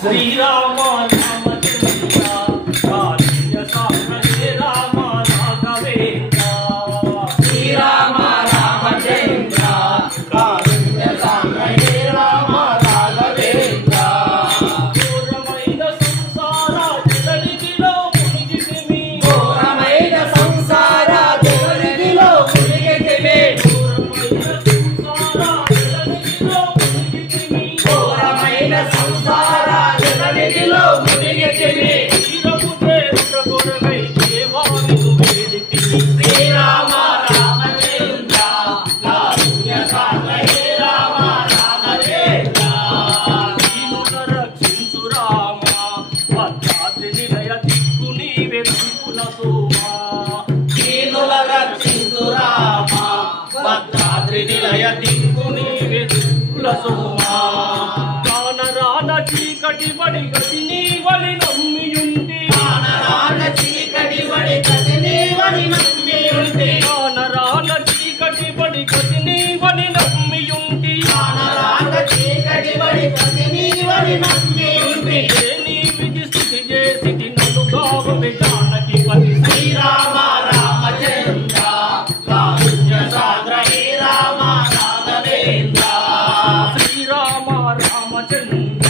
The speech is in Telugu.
श्रीराम रामचंद्र कालिय साम्राज्य राम राघवेंद्र श्रीराम रामचंद्र कालिय साम्राज्य राम राघवेंद्र घोरమైన సంసార జగదిలో మునిగితిమి ఘోరమైన సంసార జగదిలో మునిగితిమి ఘోరమైన సంసార జగదిలో మునిగితిమి శ్రీరామ రామచంద్ర కారుణ్య సాగర రామ రాఘవేంద్ర దీనుల రక్షించు రామ భద్రాద్రి నిలయ దిక్కు నీవే దిక్కుల సోమా దీనుల రక్షించు రామ భద్రాద్రి నిలయ దిక్కు నీవే దిక్కుల సోమా చీకటి బడి గతి నీవని నమ్మియుంటి రాన చీకటి బడి గతి నీవని నమ్మియుంటి రాన చీకటి బడి గతి నీవని నమ్మియుంటి రాన చీకటి బడి గతి నీవని నమ్మియుంటి నీ విధి స్థితి చేసి నలుగావే జానకి పతి శ్రీరామ రామచంద్ర కారుణ్య సాగర రామ రాఘవేంద్ర శ్రీరామ రామచంద్ర